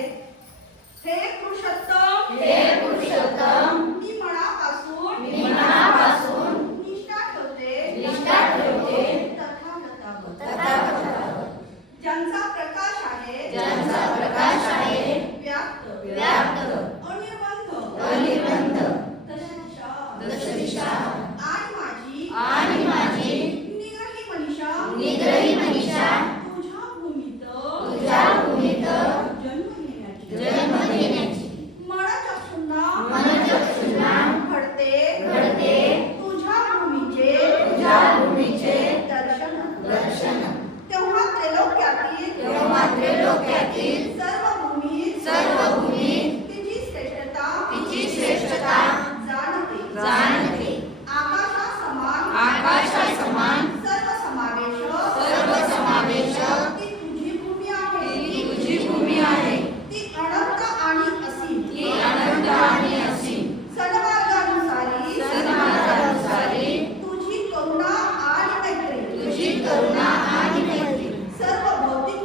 आहेत. हे पुरुषोत्तम मी मनापासून निष्ठा ठेवते तथागतावर. ज्यांचा प्रकाश आहे व्याप्त अनिर्बंध दशदिशा आणि माझी निग्रही मनीषा तुझ्या भूमीत जन्म घेण्याची मनचक्षुंना घडते तुझ्या भूमीचे दर्शन. तेव्हा त्रैलोक्यातील सर्व भूमी तिची श्रेष्ठता जाणते. आकाशासमान सर्व समावेश ती तुझी भूमी आहे. ती अनंत आणि असीम. सन्मार्गानुसारी तुझी करुणा आणि मैत्री सर्व भौतिक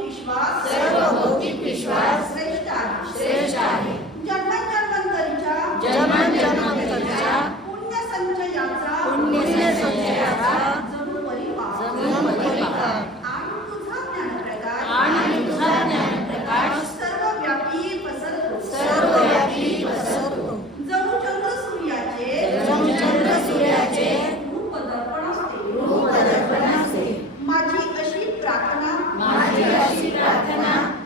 विश्वास श्रेष्ठ आहे. जन्मांतरीच्या पुण्यसंचयाचा जणू परिपाक आणि तुझा ज्ञानप्रकाश सर्वव्यापी पसरतो. जणू चंद्र सूर्याचे रूप दर्पण असते. माझी अशी प्रार्थना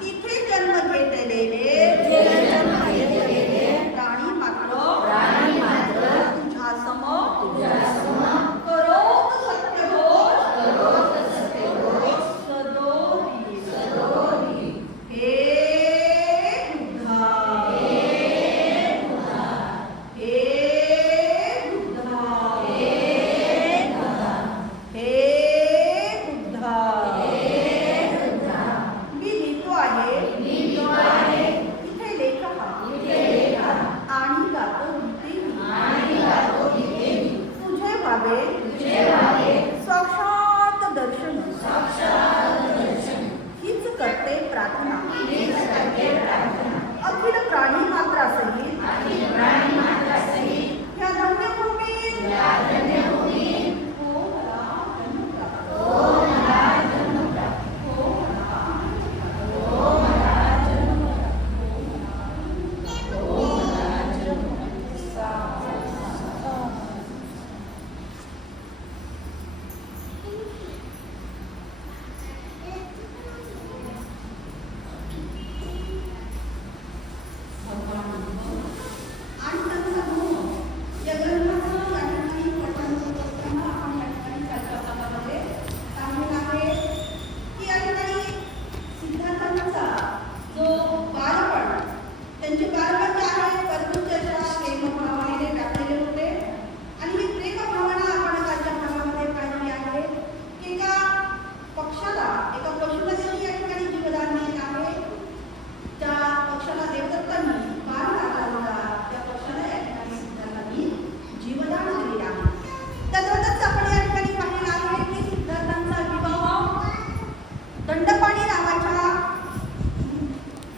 तिथे जन्म घेतलेले प्राणी मात्र तुझ्या सम करोत सत्यघोष सदोरी. हे बुद्धा मी लिहितो आहे इथे लेख आणि गातो लिहिते. तुझे व्हावे साक्षात दर्शन हीच करते प्रार्थना. अखिल प्राणी मात्रासहित ह्या धन्यभूमीत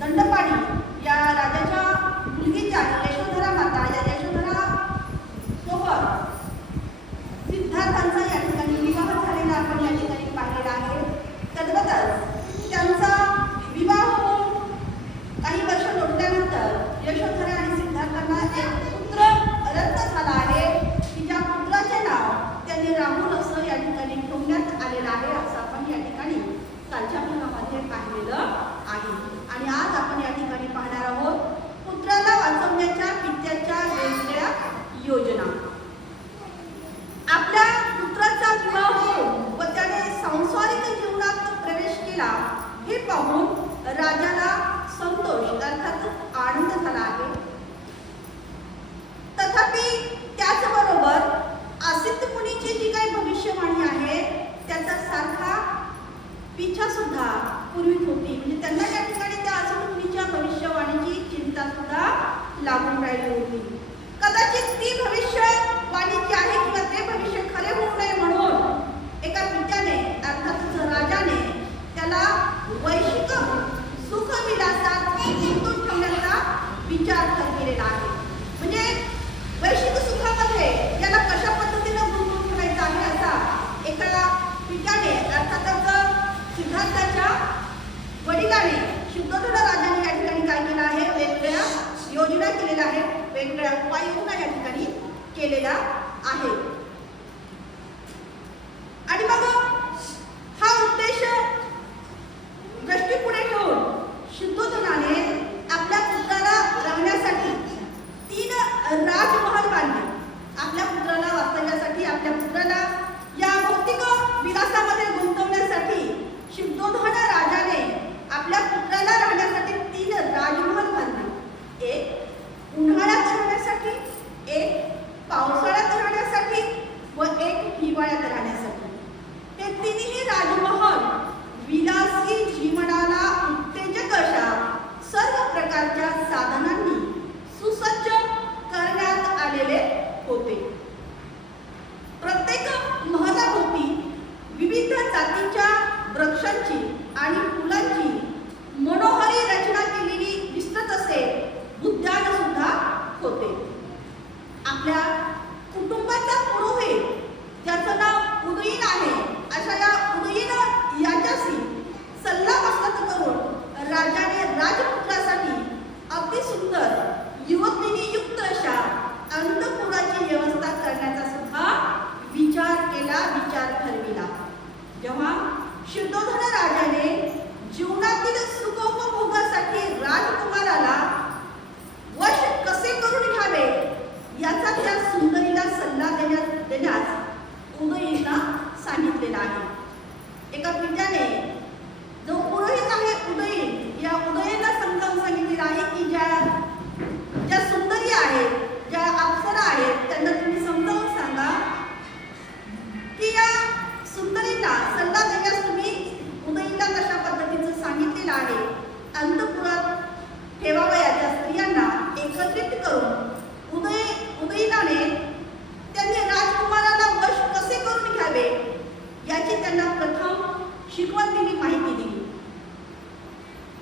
दंडपाणी या राजाच्या मुलगीच्या यशोधरा माता या यशोधरा सोबत सिद्धार्थांचा या ठिकाणी विवाह झालेला आपण या ठिकाणी पाहिलेला आहे. तद्वतच त्यांचा विवाह होऊन काही वर्ष लोटल्यानंतर यशोधरा आणि सिद्धार्थांना एक पुत्र रत्न झाला आहे की ज्या पुत्राचे नाव त्यांनी राहुल असं या ठिकाणी ठेवण्यात आलेलं आहे असं आपण या ठिकाणी कालच्या भागामध्ये पाहिलेलं आहे. आणि आज आपण या ठिकाणी पाहणार आहोत पुत्राला वाचवण्याच्या पित्याच्या वेगवेगळ्या योजना. आपल्या पुत्राचा विवाह होऊन व त्याने सांसारिक जीवनात प्रवेश केला हे पाहून राजाला संतोष अर्थात आनंद झाला आहे. तथापि त्याचबरोबर आसित मुनीची जी काही भविष्यवाणी आहे त्याचा सारखा पिछा सुद्धा पूर्वीत होती. म्हणजे त्यांना या ठिकाणी त्या आसित मुनीच्या भविष्यवाणीची चिंता सुद्धा लागून राहिली होती. कदाचित ती भविष्यवाणी जी आहे किंवा ते भविष्य खरे होऊ नये म्हणून एका पित्याने अर्थातच राजाने त्याला वैश्विक सुखविलासात गुंतून वेगवेगळ्या उपाययोजना या ठिकाणी केलेल्या आहेत. आणि मग हा उद्देश दृष्टीपुढे ठेवून शुद्धोधनाने आपल्या पुत्राला राहण्यासाठी 3 राजमहल बांधले. आपल्या पुत्राला वास्तव्यासाठी, आपल्या पुत्राला या भौतिक विलासामध्ये गुंतवण्यासाठी शुद्धोधन राजाने आपल्या पुत्राला राहण्यासाठी 3 राजमहल बांधले. एक उन्हाळ्यात राहण्यासाठी, एक पावसाळ्यात राहण्यासाठी व एक हिवाळ्यात राहण्यासाठी. हे 3ही राजमहल विलासी जीवनाला उत्तेजक अशा सर्व प्रकारच्या साधनांनी सुसज्ज करण्यात आलेले होते. प्रत्येक महलाभोवती विविध जातीच्या वृक्षांची आणि फुलांची मनोहारी रचना केलेली विस्तृत असे उद्यान सुद्धा होते. आपल्या कुटुंबाचा पुरोहित ज्याचं नाव उदयीन आहे, अशा या उदयीन याच्याशी सल्लामसलत करून राजाने राजपुत्रासाठी अगदी सुंदर युवतीने युक्त अशा अंतपुराची व्यवस्था करण्याचा सुद्धा विचार केला, विचार ठरविला. जेव्हा शुद्धोधन राजाने जीवनातील सुखोपभोगासाठी राजकुमाराला वश कसे करून घ्यावे याचा त्या सुंदरीला सल्ला देण्यास उदयीनला सांगितलेला आहे. एका पित्याने जो पुरोहित आहे उदयीन, या उदयीनला समजावून सांगितलेलं आहे की ज्या सुंदरी आहेत, ज्या अप्सरा आहेत, त्यांना तुम्ही समजावून सांगा की या सुंदरींना सल्ला देण्यास तुम्ही उदयीनला कशा पद्धतीचं सांगितलेलं आहे. अंतपुरात ठेवावयाच्या स्त्रियांना एकत्रित करून उदयीनाने त्यांनी राजकुमाराला वश कसे करून घ्यावे याची त्यांना प्रथम शिकवण दिली, माहिती दिली.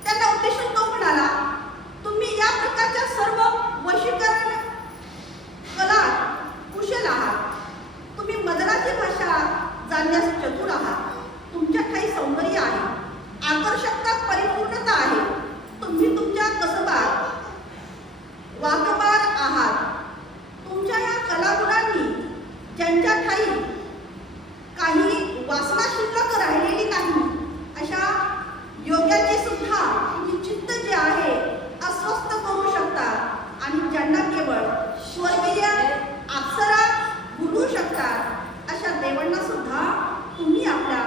त्यांना उद्देशून तो म्हणाला, तुम्ही या प्रकारच्या सर्व वशीकरण कला कुशल आहात. तुम्ही मदराची भाषा जाणण्यास चतुर आहात. तुमच्या काही सौंदर्य आहे, आकर्षकता, परिपूर्णता आहे. तुम्ही तुमच्या कसबात वाकबार आहात. तुमच्या या कलागुणांनी ज्यांच्या काही वासना शिल्लक राहिलेली नाही अशा योग्याची सुद्धा तुम्ही चित्त जे आहे अस्वस्थ करू शकता आणि ज्यांना केवळ स्वर्गीय अप्सरा भुलू शकतात अशा देवांना सुद्धा तुम्ही आपल्या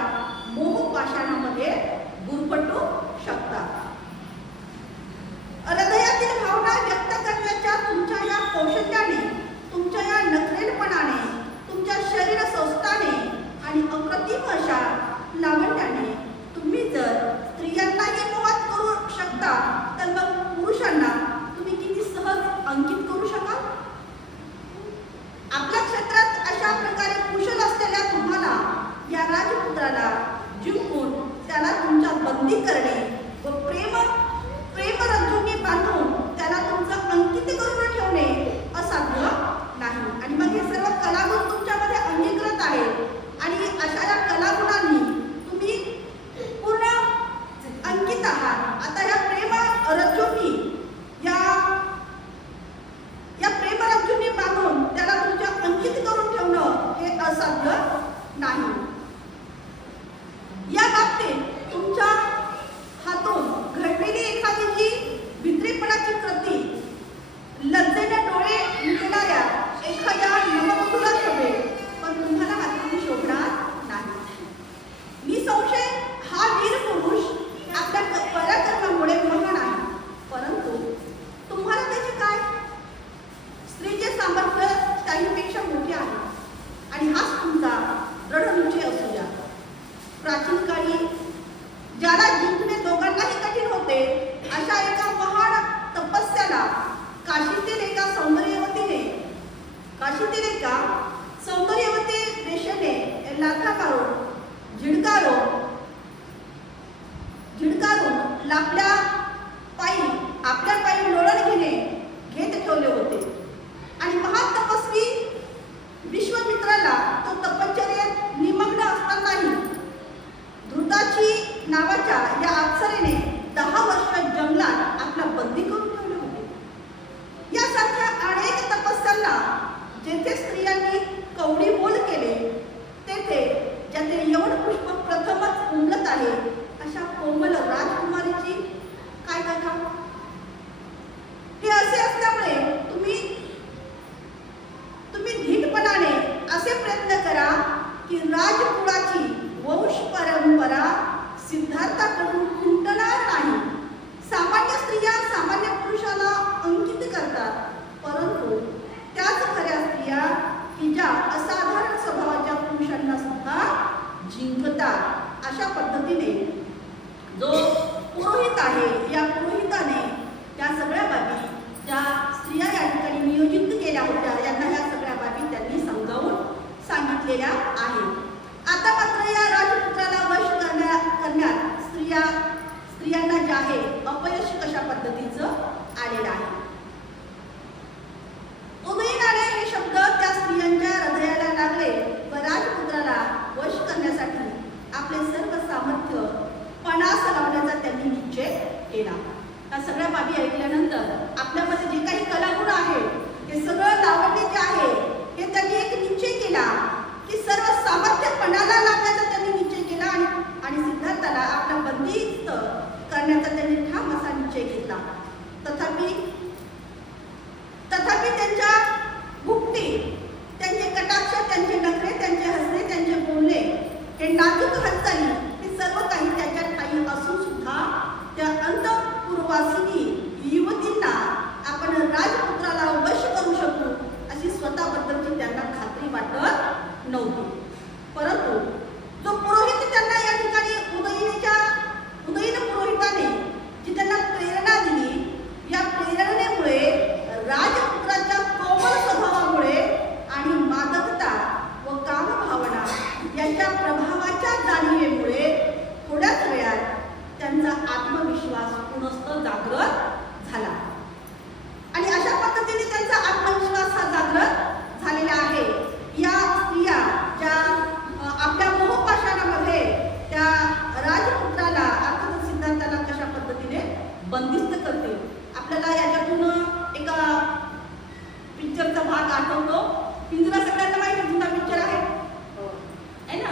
मोहपाषाणामध्ये गुरफटू शकता. हृदयातील भावना व्यक्त करण्याच्या तुमच्या या कौशल्याने, तुमच्या या नखरेलपणाने, तुमच्या शरीर संस्थाने आणि अप्रतिम अशा लावण्याने तुम्ही जर स्त्रियांनाही मोहात करू शकता, तर मग पुरुषांना तुम्ही किती सहज अंकित करू शकाल. आपल्या क्षेत्रात अशा प्रकारे कुशल असलेल्या तुम्हाला या राजपुत्राला जिंकून त्याला तुमच्या बंदी करणे व प्रेमरंजूंनी बांधून त्याला तुमचं अंकित करून ठेवणे असाध्य नाही. आणि मग हे सर्व कलागुण तुमच्यामध्ये अंगीकृत आहेत आणि अशा या कलागुणांनी तुम्ही पूर्ण अंकित आहात. आता या आलेला आहे. उदयीनाने हे शब्द त्या स्त्रियांच्या हृदयाला लागले व राजपुत्राला वश करण्यासाठी आपले सर्व सामर्थ्य पणास लावण्याचा त्यांनी निश्चय केला. या सगळ्या बाबी ऐकल्यानंतर आपल्यामध्ये जे काही कलागुण आहे हे सगळं लावण्य जे आहे हे त्यांनी एक निश्चय केला की सर्व सामर्थ्य पणाला लावण्याचा त्यांनी निश्चय केला आणि सिद्धार्थाला आपला बंदिस्त करण्याचा त्यांनी ठाम असा निश्चय घेतला. तथापि त्यांच्या भुक्ती, त्यांचे कटाक्ष, त्यांचे नखरे, त्यांचे हसणे, त्यांचे बोलणे, हे नाजूक हालचाली हे सर्व काही त्याच्या ठाई असून सुद्धा त्या अंतःपुरवासिनी युवतींना आपण राजपुत्राला वश करू शकू अशी स्वतःबद्दलची त्यांना खात्री वाटत नव्हती. परंतु जो पुरोहित त्यांना या ठिकाणी उदयीन पुरोहिताने जी त्यांना प्रेरणा दिली, या प्रेरणेमुळे राजपुत्राच्या कोमल स्वभावामुळे आणि मादकता व कामभावना यांच्या प्रभावाच्या जाणीवेमुळे थोड्याच वेळात त्यांचा आत्मविश्वास पुनस्त जागृत झाला. आणि अशा पद्धतीने त्यांचा आत्मविश्वास हा जागृत झालेला आहे. या स्त्रिया ज्या आपल्या मोहपाशाणामध्ये त्या राजपुत्राला अर्थात सिद्धार्थाला कशा पद्धतीने बंदिस्त करते. आपल्याला याच्यातून एका पिक्चरचा भाग आठवतो. पिंजरा सगळ्यांना माहिती जुना पिक्चर आहे ना.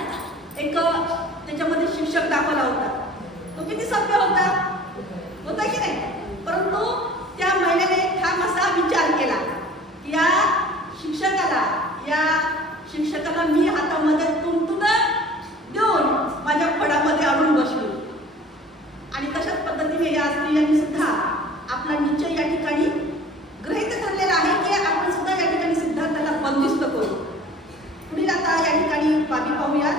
एक त्याच्यामध्ये शिक्षक दाखवला होता. तो किती सभ्य होता की नाही. परंतु त्या महिलेने ठाम असा विचार केला की या शिक्षकाला मी हातामध्ये तुंतून देऊन माझ्या फडामध्ये आणून बसलो. आणि तशाच पद्धतीने या स्त्रियांनी सुद्धा आपला निश्चय या ठिकाणी गृहीत धरलेला आहे की आपण सुद्धा या ठिकाणी सिद्धार्थाला बंदिस्त करू. पुढील आता या ठिकाणी बाबी पाहूया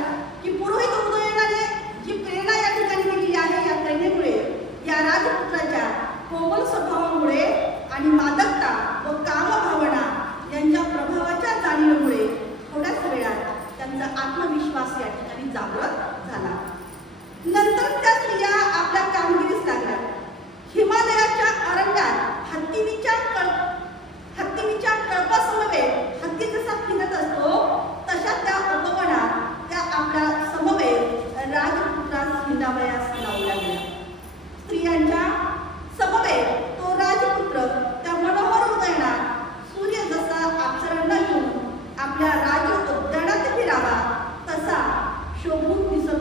की पुरोहित उदयीनाने जी प्रेरणा या ठिकाणी दिलेली आहे, या प्रेरणेमुळे या राजपुत्राच्या कोमल स्वभावामुळे आणि मादकता व कामभावना यांच्या प्रभावाच्या जाणीवेमुळे थोड्याच वेळात त्यांचा आत्मविश्वास या ठिकाणी जागृत झाला. नंतर त्या स्त्रिया आपल्या कामगिरीस लागल्या. हिमालयाच्या अरण्यात हत्तीच्या कळपासमवेत हत्ती जसा फिरत असतो तशा त्या उपवनात त्या आपल्या समवेत राजपुत्रास हिंडावयास लावल्या गेल्या. स्त्रियांच्या समवेत तो राजपुत्र त्या मनोहर उदयनात सूर्य जसा अप्सरांना घेऊन आपल्या राज उद्यानात फिरावा तसा शोभून दिसत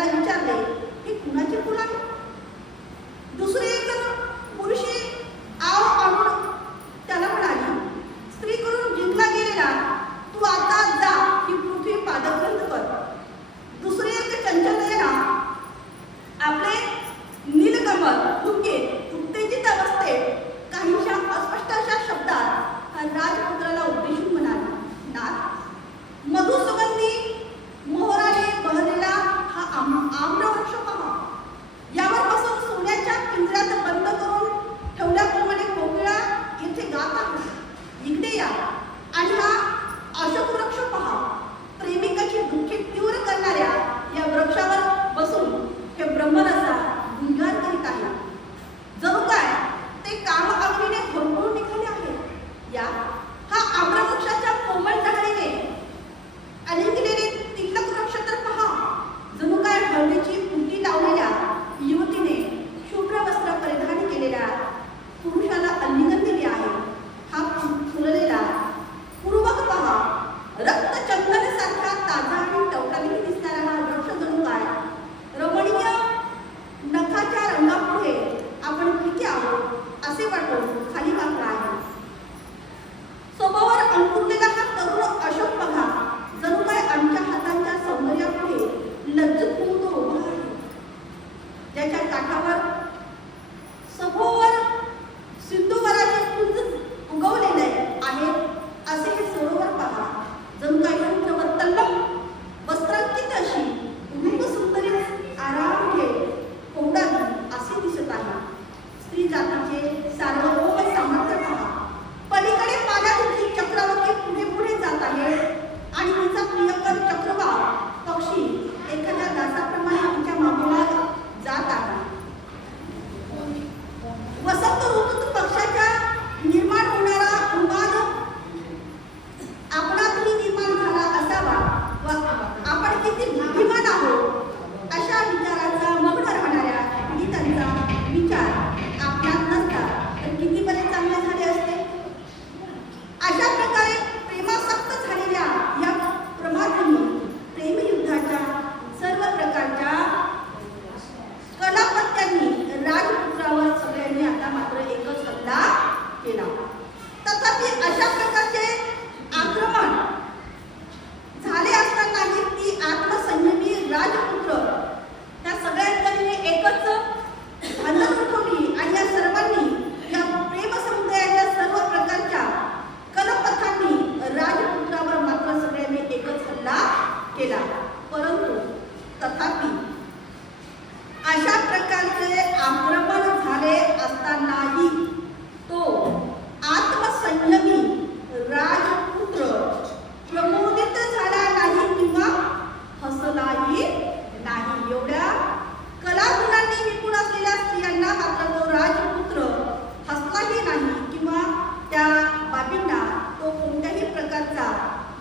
त्याला विचारले, हे कुणाचे फुल आहे? दुसरी एक पुरुषी आव आणून त्याला म्हणाली, स्त्री करून जिंकला गेलेला तू आता जा ही पृथ्वी पादग्रंथ कर. दुसरी एक चंचलतेना आपले नीलकमल फुगे उत्तेजित अवस्थेत काहीशा अस्पष्ट अशा शब्दात राजपुत्राला उद्देशून म्हणाला, नाथ, मधुसुगंधी मोहराने बहरलेला हा आम्रवृक्ष पहा. यावर बसून सोन्याच्या पिंजऱ्यात बंद करून ठेवल्याप्रमाणे कोकिळा येथे गात आहे. इकडे या आणि हा अशोक वृक्ष पहा. प्रेमिकाची दुःखे तीव्र करणाऱ्या या वृक्षावर बसून हे ब्रह्मरसा गुंजार करीत आहे. जणू काय ते काम अग्नीने होरपळून निघाले आहे. या हा आम्रवृक्षाच्या कोमल डहाळीने अलिंगलेले तिलक वृक्ष तर पहा. जणू काय हळदीची उलटी लावलेल्या युवतीने शुभ्र वस्त्र परिधान केलेल्या पुरुषाला आलिंगन दिले आहे. हा फुललेला पूर्वक पहा. रक्तचंदन सारखा ताजा आणि टवटवीत दिसणारा हा वृक्ष जणू काय रमणीय नखाच्या रंगापुढे आपण किती आहोत असे वाटून खाली वाकला आहे. स्वभावावर अंकुरलेला हा तरुण अशोक बघा. जणू काय आमच्या हातांच्या सौंदर्यापुढे लज्जत होऊन तो उभा आहे. ज्याच्या काठावर सभोवर सिंधुवराचे कुंज उगवलेले आहे असे हे सरोवर पहा. जणू काय शुभ्र व तल्लम वस्त्रांकित अशी रूप सुंदरी आराम घेत कोंडावी असे दिसत आहे. स्त्री जातीचे सार्वभौम सामर्थ्य पहा. पलीकडे पाण्याची चक्रवाती पुढे पुढे जात आहे आणि तिचा प्रियकर चक्रवात पक्षी एखाद्या दासाप्रमाणे तिच्या मागोमाग जात आहे. वसंत ऋतूत पक्षाच्या निर्माण होणारा उन्माद आपणातही निर्माण झाला असावा व आपण किती बुद्धिमान आहोत अशा विचाराचा मग्न राहणाऱ्या पीडितांचा विचार आपल्यात नसता तर किती बरे चांगले झाले असते. अशा प्रकारे प्रेमासक्त झालेल्या या प्रमादांनी प्रेमयुद्धाच्या सर्व प्रकारच्या कलापत्यांनी राजपुत्रावर सगळ्यांनी आता मात्र एकच हल्ला केला. तथापि अशा प्रकारचे आक्रमण झाले असतानाही ती आत्मसंयमी राजपुत्र त्या सगळ्यांनी एकच भांडण उठवली आणि या सर्वांनी या प्रेमसमुदायाच्या सर्व प्रकारच्या कलपथांनी राजपुत्रावर मात्र सगळ्यांनी एकच हल्ला केला. परंतु तथापि अशा प्रकारचे आक्रमण झाले असतानाही तो आत्मसंयमी राजपुत्र प्रमोदित झाला नाही किंवा हसलाही नाही. एवढ्या कलागुणांनी विपुल असलेल्या स्त्रियांना मात्र तो राजपुत्र हसलाही नाही किंवा त्या बाबींना तो कोणत्याही प्रकारचा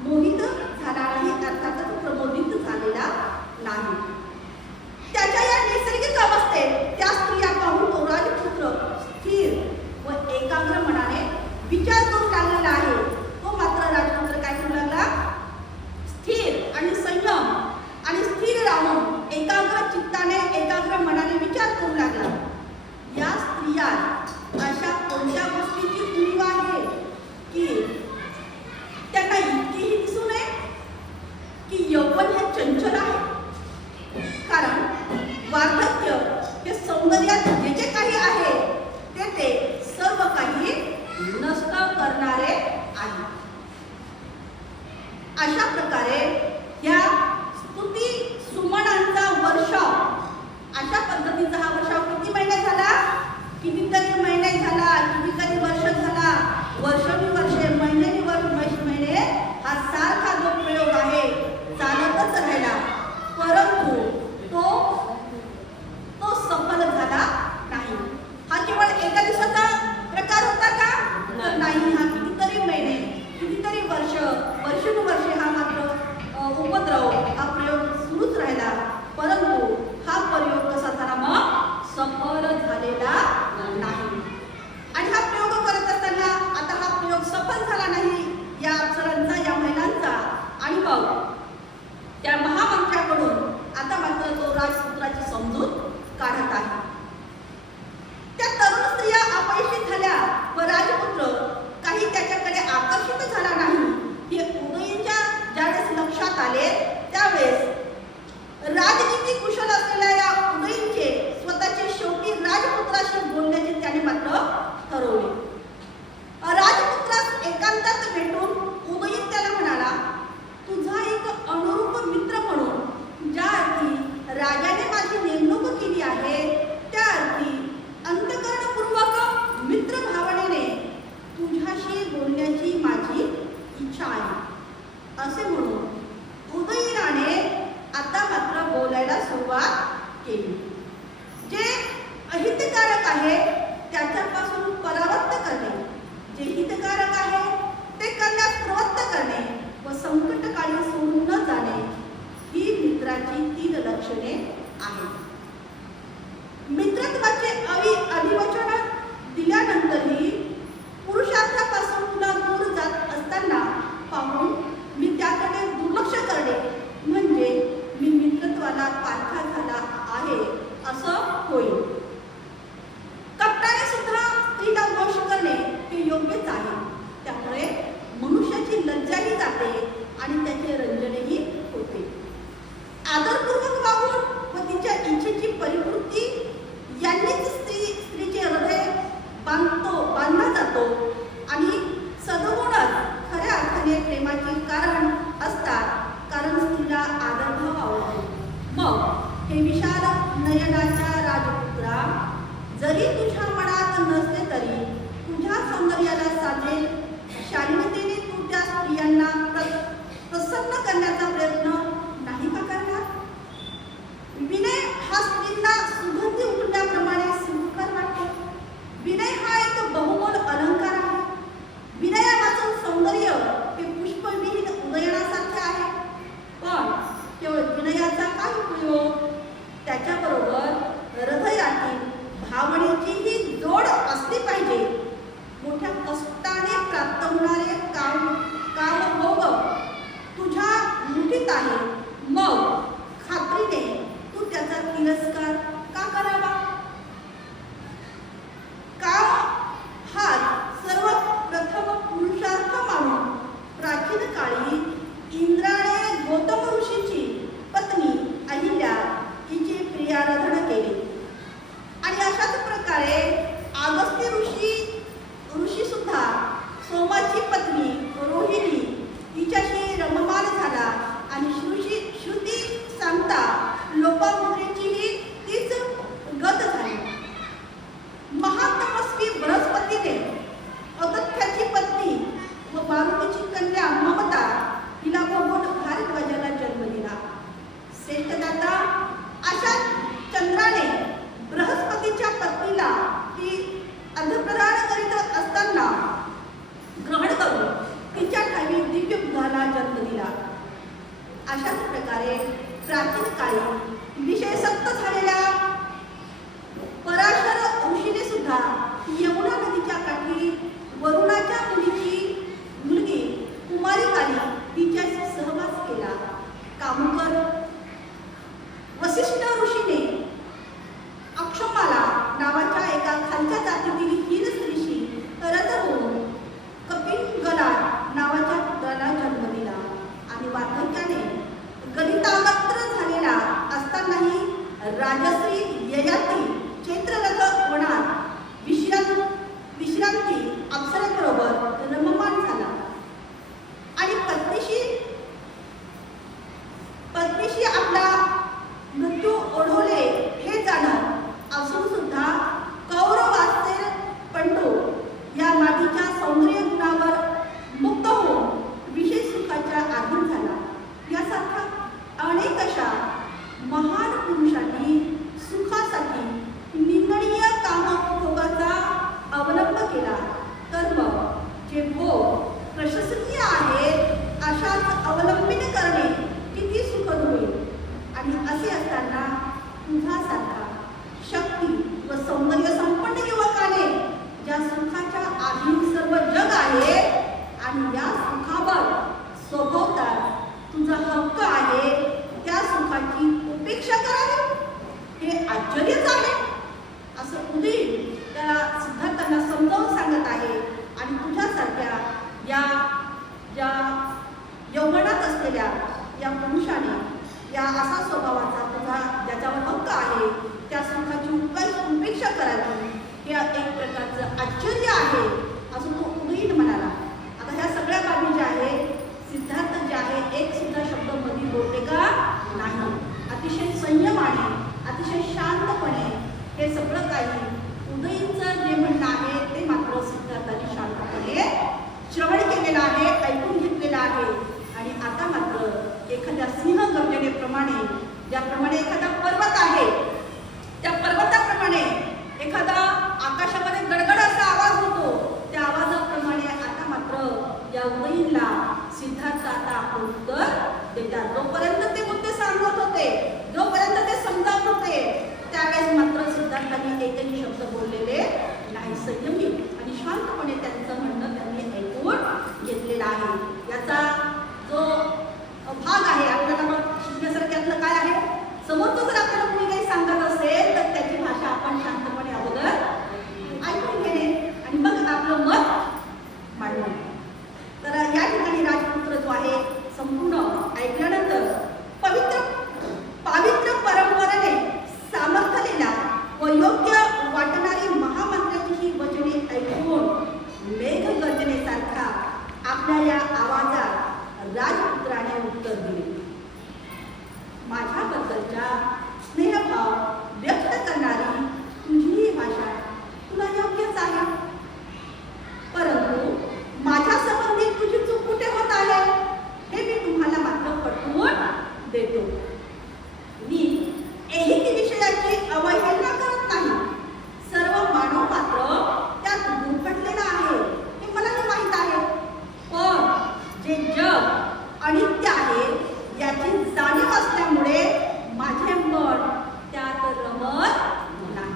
मोहित झाला नाही, अर्थातच प्रमोदित झालेला नाही. त्याच्या या नैसर्गिक अवस्थेत त्या स्त्रिया पाहून तो राजपुत्र स्थिर व एकाग्र मनाने विचार करू लागलेला आहे. तो मात्र राजपुत्र काय करू लागला? स्थिर आणि संयम आणि स्थिर राहून एकाग्र चित्ताने एकाग्र मनाने विचार करू लागला. या स्त्रिया अशा कोणत्या गोष्टीची उणीव आहे की त्यांना इतकीही दिसू नये की यौवन हे चंचल आहे. कारण वार्धक्य हे सौंदर्यात जे जे काही आहे ते सर्व काही नष्ट करणारे आहे. अशा प्रकारे या स्तुती सुमनांचा वर्षाव, अशा पद्धतीचा हा वर्षाव किती महिने झाला? कितीतरी महिने झाला, कितीतरी वर्ष झाला, वर्षानुवर्षे महिने हा सारखा जो प्रयोग आहे चालतच राहिला. परंतु तो सफल झाला नाही. हा केवळ एका दिवसाचा प्रकार होता का? तर नाही. हा कितीतरी राजाने माझी नेमणूक केली आहे त्या अर्थी अंतःकरणपूर्वक मित्र भावनेने तुझ्याशी बोलण्याची माझी इच्छा आहे असे म्हणून उदयीनाने आता मात्र बोलायला सुरुवात केली. जे अहितकारक आहे त्याच्यापासून परावृत्त करणे, जे हितकारक आहे ते करण्यास प्रवृत्त करणे व संकटकाळी सोडून न जाणे ही मित्राची 3 लक्षणे आहेत. मित्रत्वाचे अभिवचन दिल्यानंतरही पुरुषार्थापासून तुला दूर जात असताना पाहून मी त्याकडे दुर्लक्ष करणे म्हणजे मी मित्रत्वाला पारखा झाला आहे असं होईल. कपटाने सुद्धा स्त्रीला दोष करणे हे योग्यच आहे. त्यामुळे मनुष्याची लज्जाही जाते आणि त्याचे रंजनही होते. आदरपूर्वक वागून व तिच्या इच्छेची परिपूर्ती यांनीच स्त्रीचे हृदय बांधला जातो आणि सद्गुणच खऱ्या अर्थाने प्रेमाचे कारण असतात. कारण स्त्रीला आदरभाव आवडतो. मग हे विशाल नयनाच्या राजपुत्रा, जरी तुझ्या मनात नसले तरी तुझ्या सौंदर्याला साजेल शालीनतेने तू त्या स्त्रियांना प्रसन्न करण्याचा प्रयत्न नाही का करणार? विनय हा स्त्रींना सुगंधी उठण्याप्रमाणे सुखकर वाटतो. विनय हा एक बहुमोल अलंकार आहे. विनयापासून सौंदर्य हे पुष्पविहीन उदयनासारखे आहे. पण केवळ विनयाचा काय उपयोग? त्याच्याबरोबर हृदयातील भावनेचीही जोड असली पाहिजे. मोठ्या कष्टाने प्राप्त होणारे कामभोग तुझ्या मुठीत आहे, मग खात्रीने तू त्याचा तिरस्कार का करावा? काम हाच सर्वप्रथम पुरुषार्थ मानून प्राचीन काळी इंद्राने गौतम ऋषीची पत्नी अहिल्या हिची प्रियाराधना केली आणि अशाच प्रकारे अगस्त्य ऋषी सुद्धा सोमाची पत्नी रोहिणी हिच्याशी रममाण झाला आणि श्रुती सांगता लोपामुद्रेचीही तीच गत झाली. महातपस्वी बृहस्पतीने अगस्त्याची पत्नी व मारुतीची कन्या ममता हिला बघून भारद्वाजाला जन्म दिला. श्रेष्ठदाता अशा चंद्राने बृहस्पतीच्या पत्नीला ती अर्धप्रदान करीत असताना ग्रहण करून तिच्या ठावी दिव्य बुधाला जन्म दिला. अशाच प्रकारे प्राचीन काळी विषयसक्त झालेल्या पराशर ऋषीने सुद्धा यमुना नदीच्या काठी वरुणाच्या मुलगी कुमारी काली तिच्याशी सहवास केला. कामुकर वसिष्ठ ऋषीने अक्षमाला नावाच्या एका खालच्या जातीतील हीन स्त्रीशी रथ होऊन कपिंगला नावाच्या पुत्राला जन्म दिला आणि वार्धक्याने गलितागत्र झालेला असतानाही राजश्री ययाती चैत्ररथ वनात विश्रांती अप्सरेबरोबर रममाण झाला आणि पत्नीशी आपला मृत्यू ओढवले हे जाणत असून सुद्धा कौरवास्तेर पंडू या मातीच्या सौंदर्य गुणावर मुक्त होऊन विशेष सुखाच्या आधीन झाला. यासारखा अनेक अशा महान पुरुषांनी सुखासाठी निंदनीय कामभोगाचा अवलंब केला. तर मग जे भोग प्रशंसनीय आहेत अशाच अवलंबन करणे किती सुखद होईल. आणि असे असताना तुझ्यासारखा शक्ती व सौंदर्य संपन्न युवकाने ज्या सुखाच्या आधीन सर्व जग आहे आणि या सुखावर स्वभावता तुझा हक्क आहे त्या सुखाची उपेक्षा करावी हे आश्चर्यच आहे असं उदयीन त्या सिद्धार्थांना समजावून सांगत आहे. आणि तुझ्यासारख्या या ज्या यौवनात असलेल्या या पुरुषाने या असा स्वभावाचा तुझा ज्याच्यावर हक्क आहे त्या सुखाची उपेक्षा करावी हे एक प्रकारचं आश्चर्य आहे असं तो उदयीन म्हणाला. आता ह्या सगळ्या बाबी ज्या आहेत सिद्धार्थ जे आहे एक सुद्धा शब्द मध्ये बोलते का नाही. अतिशय संयम प्रेमाने अतिशय शांतपणे हे सगळं काही उदयींचं जे म्हणणं आहे ते मात्र सिद्धार्थाने शांतपणे श्रवण केलेलं आहे, ऐकून घेतलेलं आहे. आणि आता मात्र एखाद्या सिंह गर्जनेप्रमाणे, ज्याप्रमाणे एखादा पर्वत आहे त्या पर्वताप्रमाणे एखादा आकाशामध्ये गडगड असा आवाज होतो, त्या आवाजाप्रमाणे आता मात्र या उदयींना सिद्धार्थ आता आपलं उत्तर देतात. जोपर्यंत ते मुद्दे सांगत होते, जोपर्यंत ते समजावत होते, त्यावेळेस मात्र सिद्धार्थांनी एकही शब्द बोललेले नाही. संयमी आणि शांतपणे त्यांचं म्हणणं त्यांनी ऐकून घेतलेलं आहे. याचा जो भाग आहे आपल्याला मग शिकण्यासारख्यातलं काय आहे, समोरचं जर आपल्याला कोणी काही सांगत असेल तर त्याची भाषा आपण शांतपणे अगोदर ऐकून घेणे आणि मग आपलं मत मांडणे. तर या ठिकाणी राजपुत्र जो आहे संपूर्ण ऐकल्यानंतर पावित्र परंपरेने सामर्थ्यलेला व योग्य वाटणारी महामंत्र्याची ही वचने ऐकून मेघगर्जनेसारखा आपल्या या आवाजात राजपुत्राने उत्तर दिले. माझ्याबद्दलच्या स्नेहभाव व्यक्त करणारी तुझी ही भाषा तुला योग्यच आहे, परंतु माझ्या संबंधित तुझी चूक कुठे होत आहे हे मी तुम्हाला मात्र पटवून देतो. मी ऐहिक विषयाची अवहेलना करत नाही. सर्व मानव मात्र त्यात गुरफटलेला आहे हे मलाही माहीत आहे, पण जे जग अनित्य आहे याची जाणीव असल्यामुळे माझे मन त्यात रमत नाही.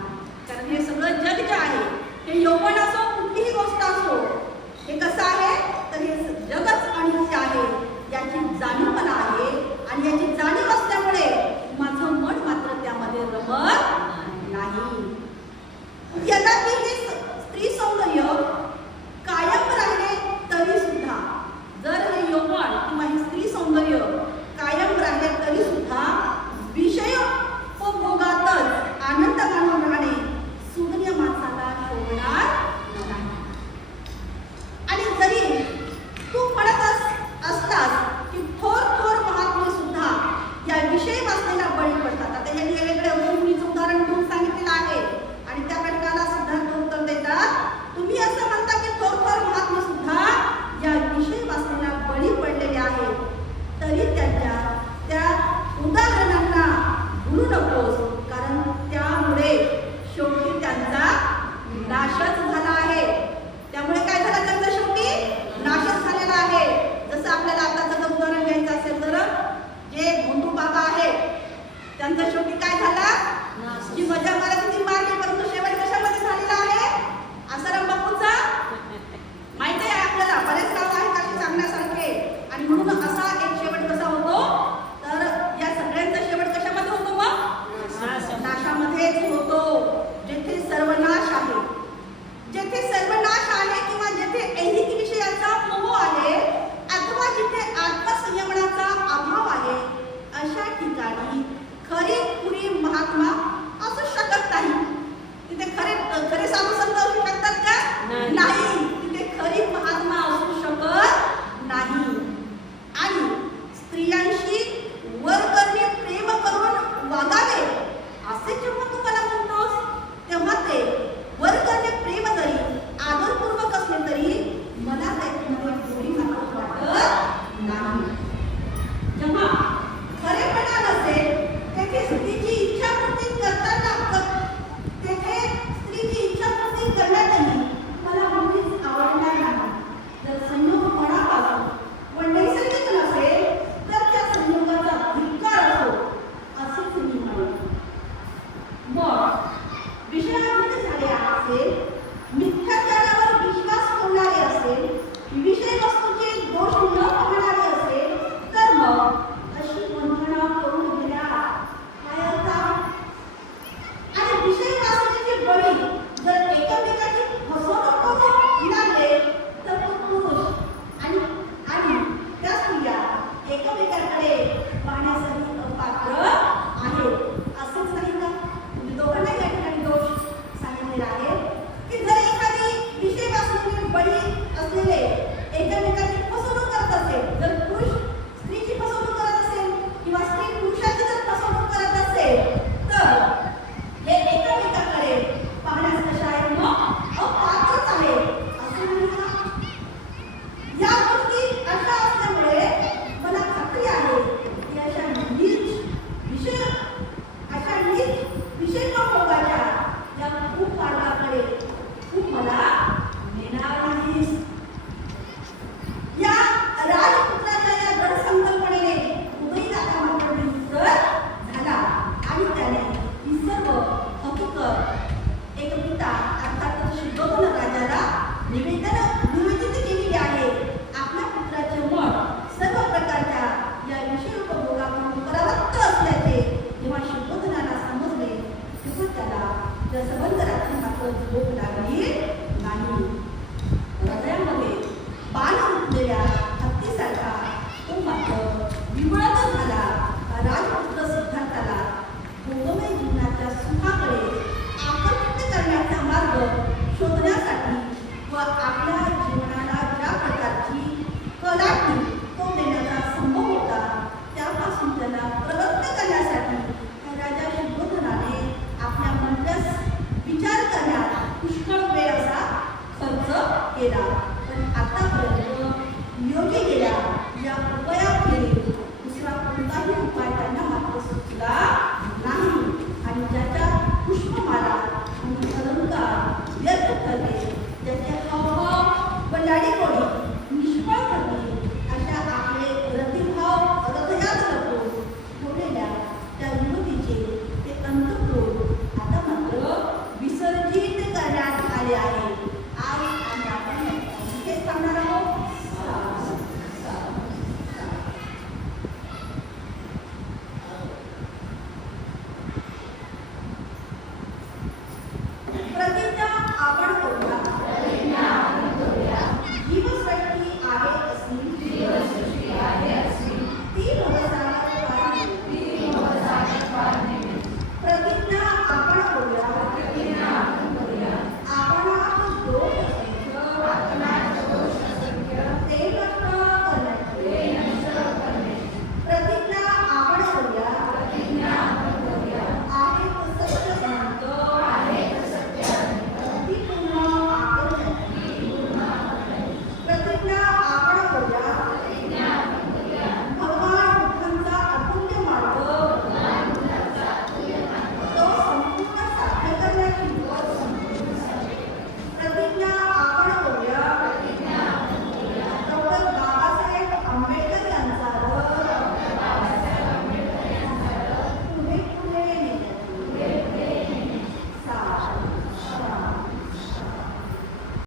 कारण हे सगळं जग जे आहे, हे यौवन असो कुठलीही गोष्ट असो, हे कसं आहे तर हे जगच अनित्य आहे याची जाणीव मला आहे आणि याची जाणीव असल्यामुळे माझं मन मात्र त्यामध्ये रमत नाही. यद्यपि हे स्त्री सौंदर्य कायम राहिले तरी सुद्धा, जर हे यौवन किंवा हे स्त्री सौंदर्य कायम राहिले तरी सुद्धा विषयोपभोगातच आनंद मानून राहणे सुज्ञ माणसाला शोभणार नाही. आणि जरी तू म्हणत असलास की थोर थोर महात्मे सुद्धा या विषय वाचनेला बळी पडतात. आता यांनी वेगवेगळ्या गोष्टींचं उदाहरण घेऊन सांगितलेलं आहे आणि त्या प्रश्नाला सिद्धार्थ उत्तर देतात, तुम्ही असं म्हणता की थोर थोर महात्मे सुद्धा या विषय वाचनेला बळी पडलेले आहेत, तरी त्यांच्या त्या उदाहरणांना भुलू नकोस, कारण त्यामुळे शेवटी त्यांचा नाशच झाला आहे. त्यामुळे काय झालं, त्यांचा शेवटी नाशच झालेला आहे. जसं आपल्याला आता जर उदाहरण घ्यायचं असेल तर जे भोंदू बाबा आहेत त्यांचा शेवटी काय झाला की मजा मारत